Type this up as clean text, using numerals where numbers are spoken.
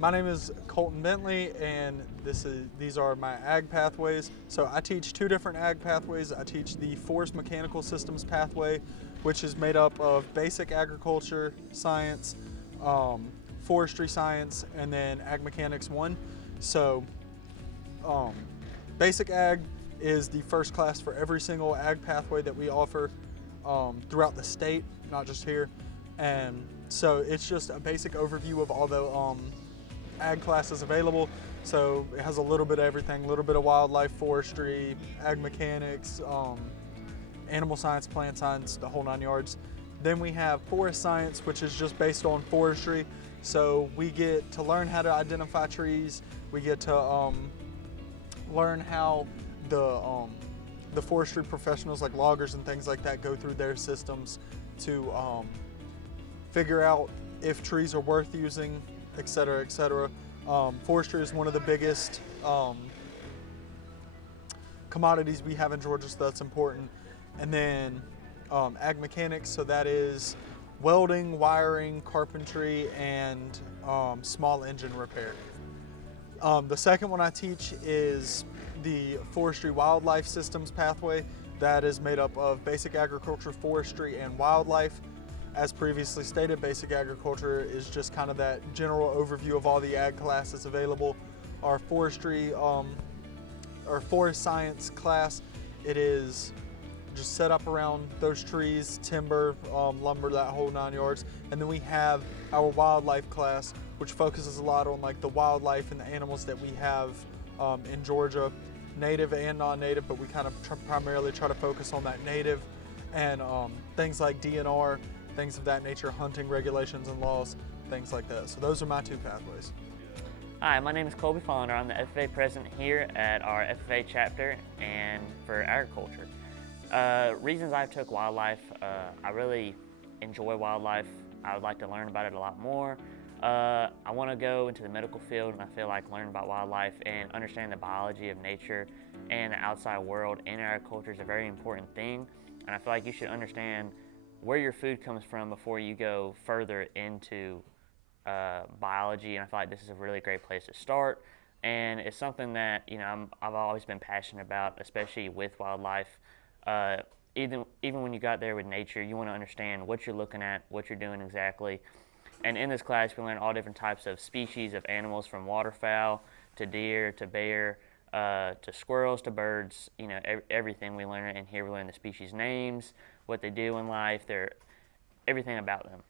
My name is Colton Bentley, and these are my ag pathways. So I teach two different ag pathways. I teach the Forest Mechanical Systems pathway, which is made up of basic agriculture science, forestry science, and then Ag Mechanics 1. So um, basic ag is the first class for every single ag pathway that we offer throughout the state, not just here. And so it's just a basic overview of all the ag classes available. So it has a little bit of everything, a little bit of wildlife, forestry, ag mechanics, animal science, plant science, the whole 9 yards. Then we have forest science, which is just based on forestry. So we get to learn how to identify trees. We get to learn how the forestry professionals like loggers and things like that go through their systems to figure out if trees are worth using, et cetera, et cetera. Forestry is one of the biggest commodities we have in Georgia, so that's important. And then ag mechanics, so that is welding, wiring, carpentry, and small engine repair. The second one I teach is the Forestry Wildlife Systems pathway. That is made up of basic agriculture, forestry, and wildlife. As previously stated, basic agriculture is just kind of that general overview of all the ag classes available. Our forestry or forest science class, it is just set up around those trees, timber, lumber, that whole 9 yards. And then we have our wildlife class, which focuses a lot on like the wildlife and the animals that we have in Georgia, native and non-native, but we kind of primarily try to focus on that native and things like DNR, things of that nature, hunting regulations and laws, things like that. So those are my two pathways. Hi, my name is Colby Follander. I'm the FFA president here at our FFA chapter and for agriculture. Reasons I took wildlife, I really enjoy wildlife. I would like to learn about it a lot more. I want to go into the medical field, and I feel like learning about wildlife and understanding the biology of nature and the outside world in agriculture is a very important thing. And I feel like you should understand where your food comes from before you go further into biology, and I feel like this is a really great place to start. And it's something that I've always been passionate about, especially with wildlife. Even when you got there with nature, you want to understand what you're looking at, what you're doing exactly. And in this class, we learn all different types of species of animals, from waterfowl to deer to bear to squirrels to birds. Everything we learn in here. We learn the species names, what they do in life, everything about them.